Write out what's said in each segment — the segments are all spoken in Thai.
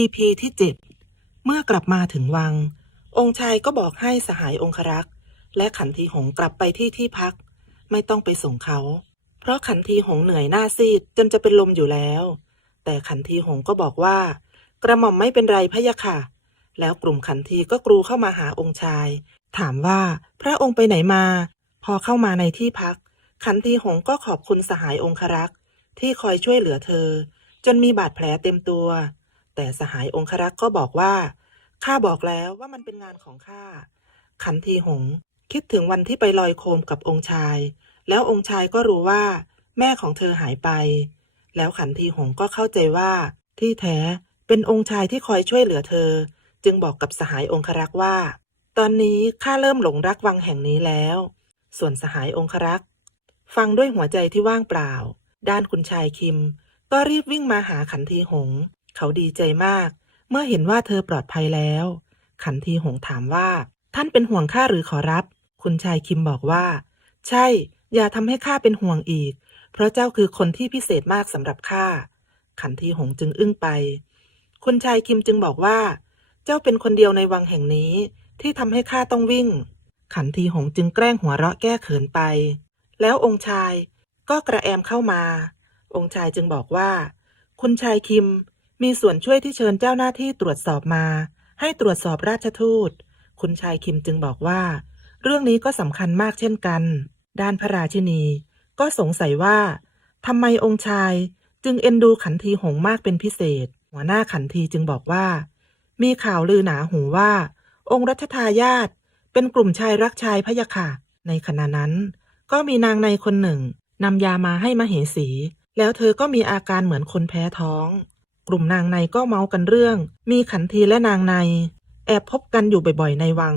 EP ที่ 7 เมื่อกลับมาถึงวัง องค์ชายก็บอกให้สหายองครักษ์ และขันทีหงกลับไปที่ที่พัก ไม่ต้องไปส่งเขา เพราะขันทีหงเหนื่อยหน้าซีดจนจะเป็นลมอยู่แล้ว แต่ขันทีหงก็บอกว่า กระหม่อมไม่เป็นไรพะยะค่ะ แล้วกลุ่มขันทีก็กรูเข้ามาหาองค์ชาย ถามว่าพระองค์ไปไหนมา พอเข้ามาในที่พัก ขันทีหงก็ขอบคุณสหายองครักษ์ ที่คอยช่วยเหลือเธอ จนมีบาดแผลเต็มตัว แต่สหายองครักษ์ก็บอกว่าข้าบอกแล้วว่ามันเป็นงานของข้าขันทีหง คิดถึงวันที่ไปลอยโคมกับองค์ชาย แล้วองค์ชายก็รู้ว่า แม่ของเธอหายไป แล้วขันทีหงก็เข้าใจว่า ที่แท้เป็นองค์ชายที่คอยช่วยเหลือเธอ จึงบอกกับสหายองครักษ์ว่า ตอนนี้ข้าเริ่มหลงรักวังแห่งนี้แล้ว ส่วนสหายองครักษ์ฟังด้วยหัวใจที่ว่างเปล่า ด้านคุณชายคิม ก็รีบวิ่งมาหาขันทีหง เขาดีใจมาก เมื่อเห็นว่าเธอปลอดภัยแล้ว ขันทีหงถามว่า ท่านเป็นห่วงข้าหรือขอรับ คุณชายคิมบอกว่า ใช่ อย่าทำให้ข้าเป็นห่วงอีก เพราะเจ้าคือคนที่พิเศษมากสำหรับข้า ขันทีหงจึงอึ้งไป คุณชายคิมจึงบอกว่า เจ้าเป็นคนเดียวในวังแห่งนี้ ที่ทำให้ข้าต้องวิ่ง ขันทีหงจึงแกล้งหัวเราะแก้เขินไป แล้วองค์ชายก็กระแอมเข้ามา องค์ชายจึงบอกว่า คุณชายคิม มีส่วนช่วยที่เชิญเจ้าหน้าที่ตรวจสอบมา ให้ตรวจสอบราชทูต คุณชายคิมจึงบอกว่า เรื่องนี้ก็สำคัญมากเช่นกัน ด้านพระราชินี ก็สงสัยว่าทำไมองค์ชายจึงเอ็นดูขันทีหงมากเป็นพิเศษ หัวหน้าขันทีจึงบอกว่า มีข่าวลือหนาหูว่า องค์รัชทายาทเป็นกลุ่มชายรักชายพะยะค่ะ ในขณะนั้น ก็มีนางในคนหนึ่งนำยามาให้มเหสี แล้วเธอก็มีอาการเหมือนคนแพ้ท้อง กลุ่มนางในก็เมากันเรื่อง มีขันทีและนางใน แอบพบกันอยู่บ่อยๆ ในวัง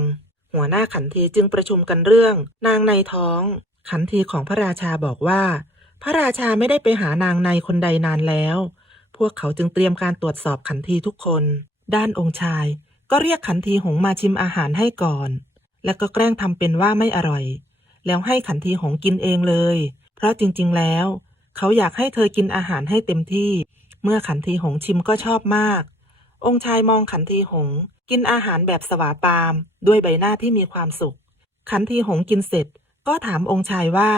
หัวหน้าขันทีจึงประชุมกันเรื่อง นางในท้อง ขันทีของพระราชาบอกว่า พระราชาไม่ได้ไปหานางในคนใดนานแล้ว พวกเขาจึงเตรียมการตรวจสอบขันทีทุกคน ด้านองค์ชาย ก็เรียกขันทีหงมาชิมอาหารให้ก่อน แล้วก็แกล้งทำเป็นว่าไม่อร่อย แล้วให้ขันทีหงกินเองเลย เพราะจริงๆแล้ว เขาอยากให้เธอกินอาหารให้เต็มที่ เมื่อขันทีหงชิมก็ชอบมาก องค์ชายมองขันทีหง กินอาหารแบบสวาปาม ด้วยใบหน้าที่มีความสุข ขันทีหงกินเสร็จ ก็ถามองค์ชายว่า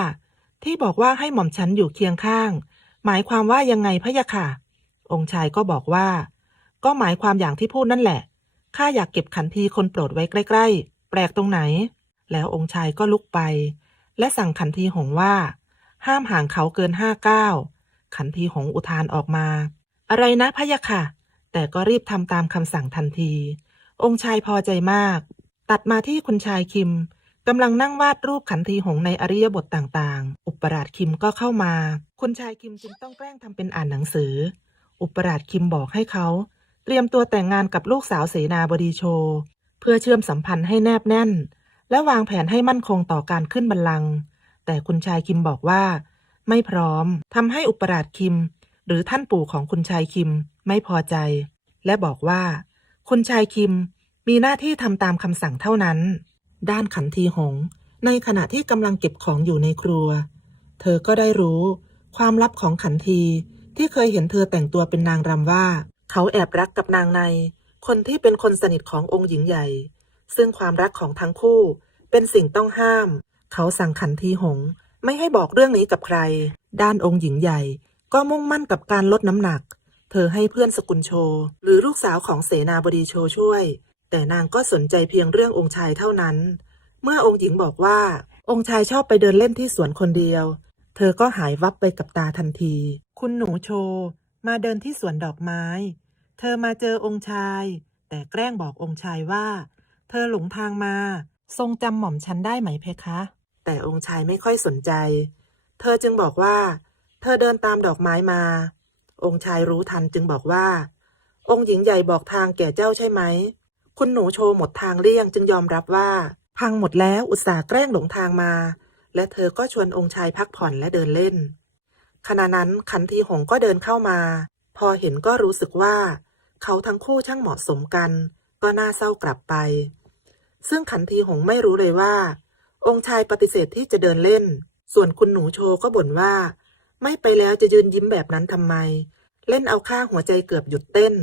ที่บอกว่าให้หม่อมฉันอยู่เคียงข้าง หมายความว่ายังไงพะยะค่ะ องค์ชายก็บอกว่า ก็หมายความอย่างที่พูดนั่นแหละข้าอยากเก็บขันทีคนโปรดไว้ใกล้ ๆ แปลกตรงไหน แล้วองค์ชายก็ลุกไป และสั่งขันทีหงว่า ห้ามห่างเขาเกินห้าก้าวขันทีหงอุทานออกมา อะไรนะพะยะค่ะ แต่ก็รีบทำตามคำสั่งทันที องค์ชายพอใจมาก ตัดมาที่คุณชายคิมกำลังนั่งวาดรูปขันทีหงในอริยบทต่างๆ อุปราชคิมก็เข้ามา คุณชายคิมจึงต้องแกล้งทำเป็นอ่านหนังสือ อุปราชคิมบอกให้เขา เตรียมตัวแต่งงานกับลูกสาวเสนาบดีโช เพื่อเชื่อมสัมพันธ์ให้แนบแน่น และวางแผนให้มั่นคงต่อการขึ้นบัลลังก์แต่คุณชายคิมบอกว่า ไม่พร้อมทำให้อุปราชคิม หรือท่านปู่ของคุณชายคิมไม่พอใจ และบอกว่า คุณชายคิมมีหน้าที่ทำตามคำสั่งเท่านั้น ด้านขันทีหง ในขณะที่กำลังเก็บของอยู่ในครัว เธอก็ได้รู้ ความลับของขันทีที่เคยเห็นเธอแต่งตัวเป็นนางรำว่า เขาแอบรักกับนางใน คนที่เป็นคนสนิทขององค์หญิงใหญ่ ซึ่งความรักของทั้งคู่ เป็นสิ่งต้องห้าม เขาสั่งขันทีหง ไม่ให้บอกเรื่องนี้กับใคร ด้านองค์หญิงใหญ่ ก็มุ่งมั่นกับการลดน้ำหนัก เธอให้เพื่อนสกุลโช หรือลูกสาวของเสนาบดีโชช่วย แต่นางก็สนใจเพียงเรื่ององค์ชายเท่านั้น เมื่อองค์หญิงบอกว่า องค์ชายชอบไปเดินเล่นที่สวนคนเดียว เธอก็หายวับไปกับตาทันที คุณหนูโช มาเดินที่สวนดอกไม้ เธอมาเจอองค์ชาย แต่แกล้งบอกองค์ชายว่า เธอหลงทางมา ทรงจำหม่อมฉันได้ไหมเพคะ แต่องค์ชายไม่ค่อยสนใจ เธอจึงบอกว่า เธอเดินตามดอกไม้มา องค์ชายรู้ทันจึงบอกว่า องค์หญิงใหญ่บอกทางแก่เจ้าใช่ไหม คุณหนูโชว์หมดทางเลี่ยงจึงยอมรับว่า พังหมดแล้วอุตส่าห์แกล้งหลงทางมา และเธอก็ชวนองค์ชายพักผ่อนและเดินเล่น ขณะนั้นขันทีหงก็เดินเข้ามา พอเห็นก็รู้สึกว่า เขาทั้งคู่ช่างเหมาะสมกัน ก็น่าเศร้ากลับไป ซึ่งขันทีหงไม่รู้เลยว่า องค์ชายปฏิเสธที่จะเดินเล่น ส่วนคุณหนูโชก็บ่นว่า ไม่ไปแล้วจะยืนยิ้มแบบนั้นทำไม เล่นเอาข้าหัวใจเกือบหยุดเต้น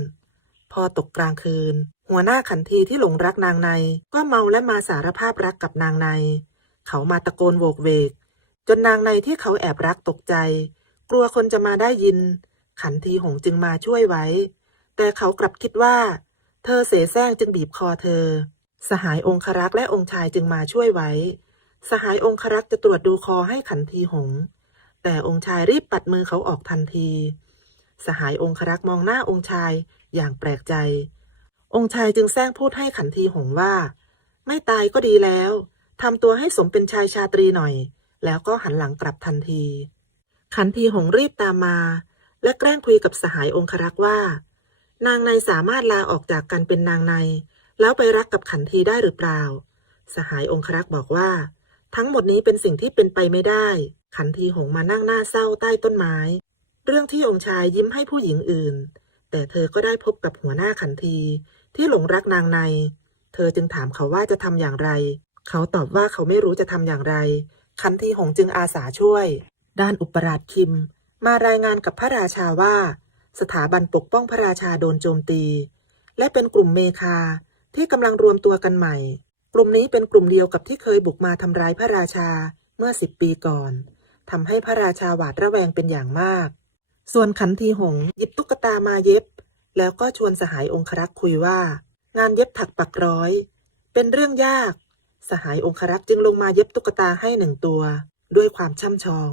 พอตกกลางคืน หัวหน้าขันทีที่หลงรักนางใน ก็เมาและมาสารภาพรักกับนางใน เขามาตะโกนโวกเวก จนนางในที่เขาแอบรักตกใจ กลัวคนจะมาได้ยิน ขันทีหงจึงมาช่วยไว้ แต่เขากลับคิดว่า เธอเสแสร้งจึงบีบคอเธอ สหายองครักษ์และองค์ชายจึงมาช่วยไว้ สหายองครักษ์จะตรวจดูคอให้ขันทีหง แต่องค์ชายรีบปัดมือเขาออกทันที สหายองครักษ์มองหน้าองค์ชายอย่างแปลกใจ องค์ชายจึงแซงพูดให้ขันทีหงว่า ไม่ตายก็ดีแล้วทำตัวให้สมเป็นชายชาตรีหน่อย แล้วก็หันหลังกลับทันที ขันทีหงรีบตามมา และแกล้งคุยกับสหายองครักษ์ว่า นางในสามารถลาออกจากการเป็นนางใน แล้วไปรักกับขันทีได้หรือเปล่า สหายองครักษ์บอกว่า ทั้งหมดนี้เป็นสิ่งที่เป็นไปไม่ได้ ขันทีหงมานั่งหน้าเศร้าใต้ต้นไม้ เรื่องที่องค์ชายยิ้มให้ผู้หญิงอื่น แต่เธอก็ได้พบกับหัวหน้าขันทีที่หลงรักนางใน เธอจึงถามเขาว่าจะทำอย่างไร เขาตอบว่าเขาไม่รู้จะทำอย่างไร ขันทีหงจึงอาสาช่วย ด้านอุปราชคิม มารายงานกับพระราชาว่า สถาบันปกป้องพระราชาโดนโจมตี และเป็นกลุ่มเมคาที่กำลังรวมตัวกันใหม่ กลุ่มนี้เป็นกลุ่มเดียวกับที่เคยบุกมาทำร้ายพระราชาเมื่อสิบปีก่อน ทำให้พระราชาหวาดระแวงเป็นอย่างมาก ส่วนขันทีหงหยิบตุ๊กตามาเย็บ แล้วก็ชวนสหายองครักษ์คุยว่า งานเย็บถักปักร้อย เป็นเรื่องยาก สหายองครักษ์จึงลงมาเย็บตุ๊กตาให้หนึ่งตัว ด้วยความช่ำชอง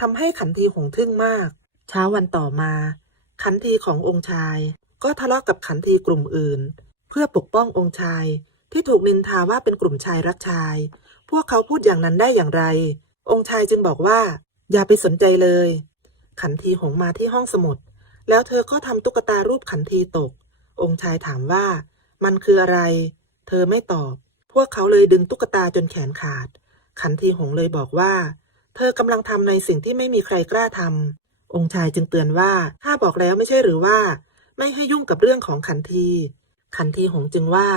ทำให้ขันทีหงทึ่งมาก เช้าวันต่อมา ขันทีขององค์ชาย ก็ทะเลาะกับขันทีกลุ่มอื่น เพื่อปกป้ององค์ชายที่ถูกนินทาว่าเป็นกลุ่มชายรักชาย พวกเขาพูดอย่างนั้นได้อย่างไร องค์ชายจึงบอกว่า อย่าไปสนใจเลย ขันทีหงมาที่ห้องสมุด แล้วเธอก็ทำตุ๊กตารูปขันทีตก องค์ชายถามว่า มันคืออะไร เธอไม่ตอบ พวกเขาเลยดึงตุ๊กตาจนแขนขาด ขันทีหงเลยบอกว่า เธอกำลังทำในสิ่งที่ไม่มีใครกล้าทำองค์ชายจึงเตือนว่าข้าบอกแล้วไม่ใช่หรือว่า ไม่ให้ยุ่งกับเรื่องของขันที ขันทีหงจึงว่า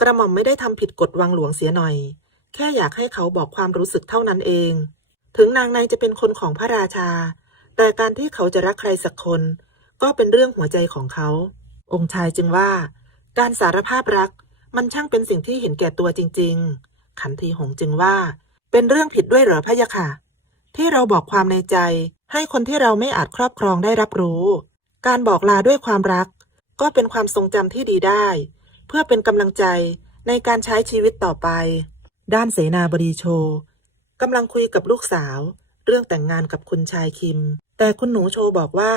กระหม่อมไม่ได้ทำผิดกฎวังหลวงเสียหน่อย แค่อยากให้เขาบอกความรู้สึกเท่านั้นเอง ถึงนางในจะเป็นคนของพระราชา แต่การที่เขาจะรักใครสักคน ก็เป็นเรื่องหัวใจของเขา องค์ชายจึงว่า การสารภาพรักมันช่างเป็นสิ่งที่เห็นแก่ตัวจริง ๆ ขันทีหงจึงว่า เป็นเรื่องผิดด้วยเหรอพะยะค่ะ ที่เราบอกความในใจ ให้คนที่เราไม่อาจครอบครองได้รับรู้ การบอกลาด้วยความรัก ก็เป็นความทรงจำที่ดีได้ เพื่อเป็นกำลังใจในการใช้ชีวิตต่อไป ด้านเสนาบดีโชกำลังคุยกับลูกสาว เรื่องแต่งงานกับคุณชายคิม แต่คุณหนูโชบอกว่า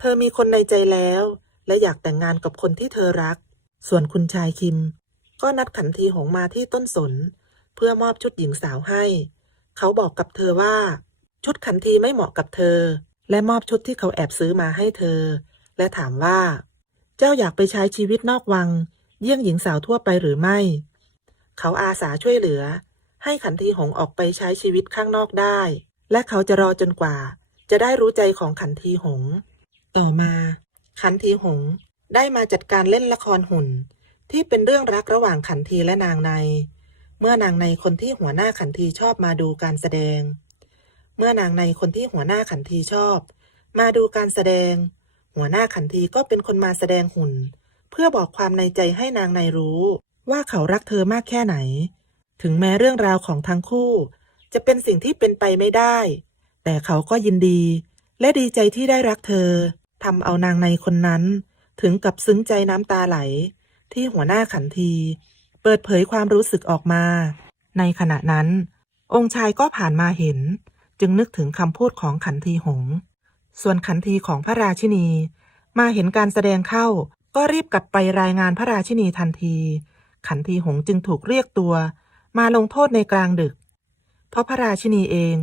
เธอมีคนในใจแล้ว และอยากแต่งงานกับคนที่เธอรัก ส่วนคุณชายคิม ก็นัดขันทีหงมาที่ต้นสน เพื่อมอบชุดหญิงสาวให้ เขาบอกกับเธอว่า ชุดขันทีไม่เหมาะกับเธอ และมอบชุดที่เขาแอบซื้อมาให้เธอ และถามว่า เจ้าอยากไปใช้ชีวิตนอกวัง เยี่ยงหญิงสาวทั่วไปหรือไม่ เขาอาสาช่วยเหลือ ให้ขันทีหงออกไปใช้ชีวิตข้างนอกได้ และเขาจะรอจนกว่า จะได้รู้ใจของขันทีหง ต่อมา ขันทีหงได้มาจัดการเล่นละครหุ่น ที่เป็นเรื่องรักระหว่างขันทีและนางใน เมื่อนางในคนที่หัวหน้าขันทีชอบมาดูการแสดง เมื่อนางในคนที่หัวหน้าขันทีชอบ มาดูการแสดง หัวหน้าขันทีก็เป็นคนมาแสดงหุ่น เพื่อบอกความในใจให้นางในรู้ ว่าเขารักเธอมากแค่ไหน ถึงแม้เรื่องราวของทั้งคู่ จะเป็นสิ่งที่เป็นไปไม่ได้ แต่เขาก็ยินดี และดีใจที่ได้รักเธอทำเอานางในคนนั้น ถึงกับซึ้งใจน้ำตาไหล ที่หัวหน้าขันที เปิดเผยความรู้สึกออกมา ในขณะนั้น องค์ชายก็ผ่านมาเห็น จึงนึกถึงคำพูดของขันทีหง ส่วนขันทีของพระราชินี มาเห็นการแสดงเข้า ก็รีบกลับไปรายงานพระราชินีทันที ขันทีหงจึงถูกเรียกตัว มาลงโทษในกลางดึก เพราะพระราชินีเอง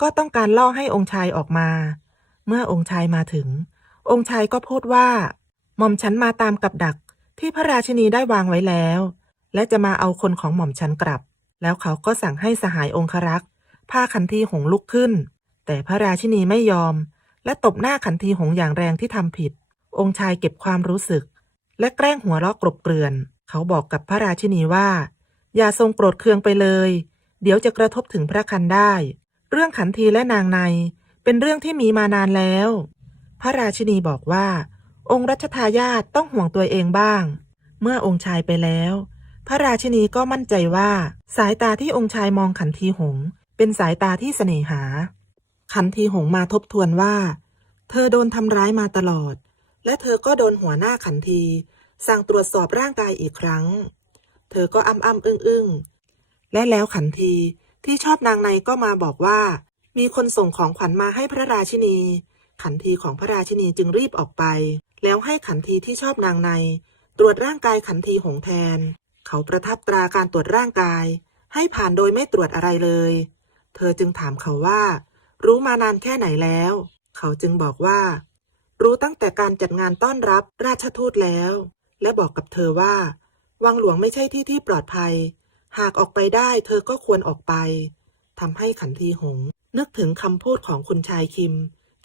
ก็ต้องการล่อให้องค์ชายออกมา เมื่อองค์ชายมาถึง องค์ชายก็พูดว่าหม่อมฉันมาตามกับดักที่พระราชินีได้วางไว้แล้ว และจะมาเอาคนของหม่อมฉันกลับ แล้วเขาก็สั่งให้สหายองครักษ์พาขันทีหงลุกขึ้น แต่พระราชินีไม่ยอม และตบหน้าขันทีหงอย่างแรงที่ทำผิด องค์ชายเก็บความรู้สึก และแกล้งหัวเราะกรบเกลื่อน เขาบอกกับพระราชินีว่า อย่าทรงโกรธเคืองไปเลย เดี๋ยวจะกระทบถึงพระคันได้ เรื่องขันทีและนางใน เป็นเรื่องที่มีมานานแล้ว พระราชินีบอกว่า องค์รัชทายาทต้องห่วงตัวเองบ้าง เมื่อองค์ชายไปแล้ว พระราชินีก็มั่นใจว่า สายตาที่องค์ชายมองขันทีหง เป็นสายตาที่เสน่หา ขันทีหงมาทบทวนว่า เธอโดนทำร้ายมาตลอด และเธอก็โดนหัวหน้าขันที สั่งตรวจสอบร่างกายอีกครั้ง เธอก็อ้ำอ้ำอึ้งอึ้งและแล้วขันทีที่ชอบนางในก็มาบอกว่า มีคนส่งของขวัญมาให้พระราชินี ขันทีของพระราชินีจึงรีบออกไป แล้วให้ขันทีที่ชอบนางใน ตรวจร่างกายขันทีหงแทน เขาประทับตราการตรวจร่างกาย ให้ผ่านโดยไม่ตรวจอะไรเลย เธอจึงถามเขาว่า รู้มานานแค่ไหนแล้ว เขาจึงบอกว่า รู้ตั้งแต่การจัดงานต้อนรับราชทูตแล้ว และบอกกับเธอว่า วังหลวงไม่ใช่ที่ที่ปลอดภัย หากออกไปได้เธอก็ควรออกไปทำให้ขันทีหง นึกถึงคำพูดของคุณชายคิม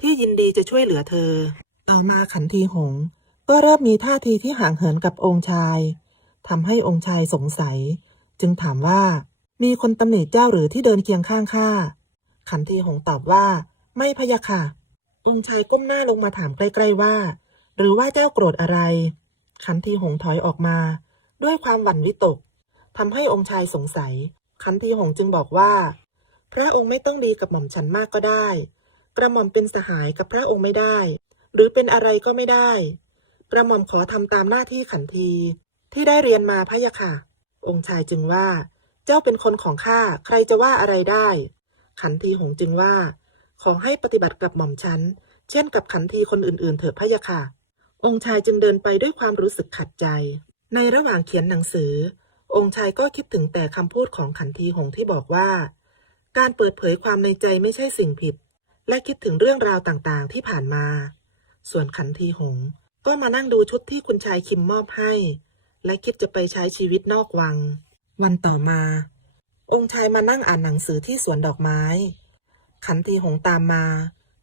ที่ยินดีจะช่วยเหลือเธอ ต่อมาขันทีหง ก็เริ่มมีท่าทีที่ห่างเหินกับองค์ชายทำให้องค์ชายสงสัย จึงถามว่า มีคนตำหนิเจ้าหรือที่เดินเคียงข้างข้าขันทีหงตอบว่า ไม่พะยะค่ะ องค์ชายก้มหน้าลงมาถามใกล้ ๆว่า หรือว่าเจ้าโกรธอะไร ขันทีหงถอยออกมา ด้วยความหวั่นวิตกทำให้องค์ชายสงสัย ขันทีหงจึงบอกว่า พระองค์ไม่ต้องดีกับหม่อมฉันมากก็ได้ กระหม่อมเป็นสหายกับพระองค์ไม่ได้ หรือเป็นอะไรก็ไม่ได้ กระหม่อมขอทำตามหน้าที่ขันทีที่ได้เรียนมาพะยะค่ะ องค์ชายจึงว่า เจ้าเป็นคนของข้าใครจะว่าอะไรได้ ขันทีหงจึงว่า ขอให้ปฏิบัติกับหม่อมฉัน เช่นกับขันทีคนอื่นๆ เถิดพะยะค่ะ องค์ชายจึงเดินไปด้วยความรู้สึกขัดใจ ในระหว่างเขียนหนังสือ องค์ชายก็คิดถึงแต่คำพูดของขันทีหงที่บอกว่า การเปิดเผยความในใจไม่ใช่สิ่งผิด และคิดถึงเรื่องราวต่างๆ ที่ผ่านมา ส่วนขันทีหงก็มานั่งดูชุดที่คุณชายคิมมอบให้ และคิดจะไปใช้ชีวิตนอกวัง วันต่อมา องค์ชายมานั่งอ่านหนังสือที่สวนดอกไม้ ขันทีหงตามมา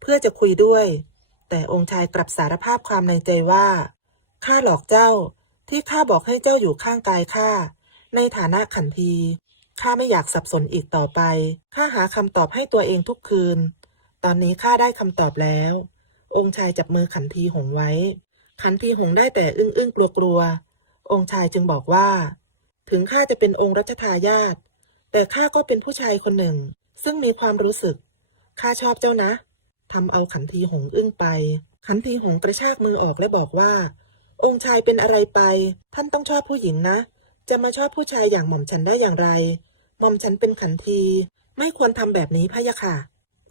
เพื่อจะคุยด้วย แต่องค์ชายกลับสารภาพความในใจว่าข้าหลอกเจ้า ที่ข้าบอกให้เจ้าอยู่ข้างกายข้าในฐานะขันทีข้าไม่อยากสับสนอีกต่อไปข้าหาคำตอบให้ตัวเองทุกคืน ตอนนี้ข้าได้คำตอบแล้ว องค์ชายจับมือขันทีหงไว้ ขันทีหงได้แต่อึ้งอึ้งกลัวกลัวองค์ชายจึงบอกว่า ถึงข้าจะเป็นองค์รัชทายาทแต่ข้าก็เป็นผู้ชายคนหนึ่ง ซึ่งมีความรู้สึกข้าชอบเจ้านะ ทำเอาขันทีหงอึ้งไป ขันทีหงกระชากมือออกและบอกว่า องค์ชายเป็นอะไรไป ท่านต้องชอบผู้หญิงนะ จะมาชอบผู้ชายอย่างหม่อมฉันได้อย่างไร หม่อมฉันเป็นขันที ไม่ควรทำแบบนี้พะยะค่ะ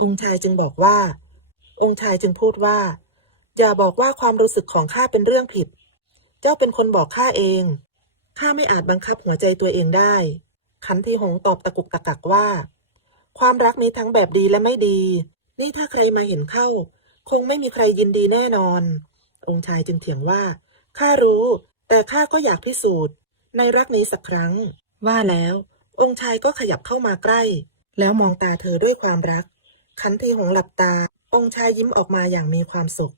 องค์ชายจึงบอกว่า องค์ชายจึงพูดว่า อย่าบอกว่าความรู้สึกของข้าเป็นเรื่องผิด เจ้าเป็นคนบอกข้าเองข้าไม่อาจบังคับหัวใจตัวเองได้ ขันทีหงตอบตะกุกตะกักว่า ความรักมีทั้งแบบดีและไม่ดี นี่ถ้าใครมาเห็นเข้า คงไม่มีใครยินดีแน่นอน องค์ชายจึงเถียงว่า ข้ารู้ แต่ข้าก็อยากพิสูจน์ ในรักนี้สักครั้ง ว่าแล้ว องค์ชายก็ขยับเข้ามาใกล้ แล้วมองตาเธอด้วยความรัก ขันทีหงหลับตา องค์ชายยิ้มออกมาอย่างมีความสุข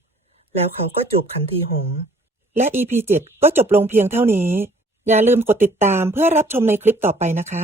แล้วเขาก็จูบขันทีหง และ EP 7ก็จบลงเพียงเท่านี้ อย่าลืมกดติดตามเพื่อรับชมในคลิปต่อไปนะคะ